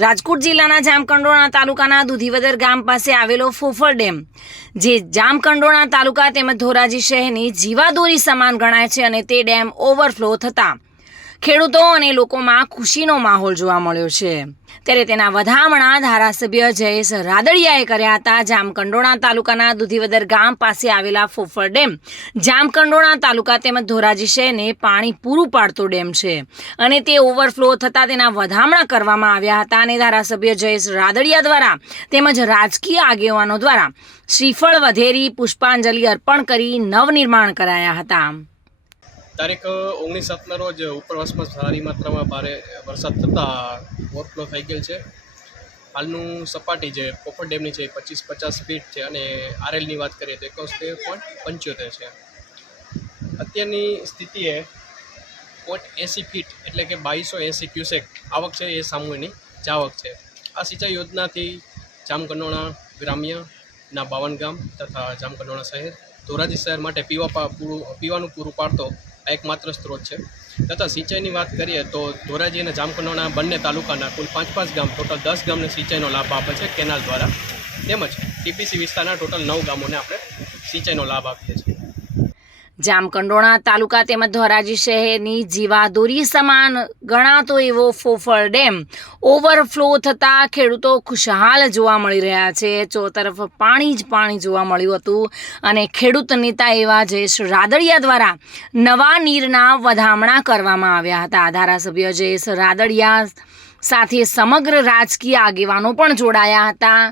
રાજકોટ જિલ્લાના જામકંડોરણા તાલુકાના દુધીવદર ગામ પાસે આવેલો ફોફળ ડેમ, જે જામકંડોરણા તાલુકા તેમજ ધોરાજી શહેરની જીવાદોરી સમાન ગણાય છે અને તે ડેમ ઓવરફ્લો થતાં ખેડૂતો અને લોકોમાં ખુશીનો માહોલ જોવા મળ્યો છે। ત્યારે તેના વધામણા ધારાસભ્ય જયેશ રાદડિયાએ કર્યા હતા। જામકંડોરણા તાલુકાના દુધીવદર ગામ પાસે આવેલા ફોફળ ડેમ જામકંડોરણા તાલુકા તેમજ ધોરાજી શહેરને પાણી પૂરું પાડતો ડેમ છે અને તે ઓવરફ્લો થતાં તેના વધામણા કરવામાં આવ્યા હતા અને ધારાસભ્ય જયેશ રાદડિયા દ્વારા તેમજ રાજકીય આગેવાનો દ્વારા શ્રીફળ વધેરી પુષ્પાંજલિ અર્પણ કરી નવનિર્માણ કરાયા હતા। તારીખ 19/7ના રોજ ઉપરવાસમાં સારી માત્રામાં ભારે વરસાદ થતાં ઓવરફ્લો થઈ ગયેલ છે। હાલનું સપાટી જે ફોફળ ડેમની છે 25-50 ફીટ છે અને આરએલની વાત કરીએ તો 71.75 છે। અત્યારની સ્થિતિએ 0.80 ફીટ એટલે કે 2280 ક્યુસેક આવક છે એ સામૂહિકની જાવક છે। આ સિંચાઈ યોજનાથી જામકંડોરણા ગ્રામ્યના 52 ગામ તથા જામકંડોરણા શહેર ધોરાજી શહેર માટે પીવાનું પૂરું પાડતો એકમાત્ર સ્ત્રોત છે તથા સિંચાઈની વાત કરીએ તો ધોરાજી અને જામકંડોરણા બંને તાલુકાના કુલ 5 ગામ ટોટલ 10 ગામને સિંચાઈનો લાભ આપે છે કેનાલ દ્વારા, તેમજ ટીપીસી વિસ્તારના ટોટલ 9 ગામોને આપણે સિંચાઈનો લાભ આપીએ છીએ। જામકંડોરણા તાલુકા તેમજ ધોરાજી શહેરની જીવાદોરી સમાન ગણાતો એવો ફોફળ ડેમ ઓવરફ્લો થતાં ખેડૂતો ખુશહાલ જોવા મળી રહ્યા છે। ચોતરફ પાણી જ પાણી જોવા મળ્યું હતું અને ખેડૂત નેતા એવા જયેશ રાદડિયા દ્વારા નવા નીરના વધામણા કરવામાં આવ્યા હતા। ધારાસભ્ય જયેશ રાદડિયા સાથે સમગ્ર રાજકીય આગેવાનો પણ જોડાયા હતા।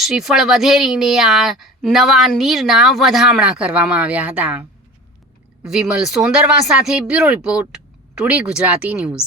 શ્રીફળ વધેરીને આ નવા નીરના વધામણા કરવામાં આવ્યા હતા। વિમલ સોંદરવા સાથે bureau report, today Gujarati news.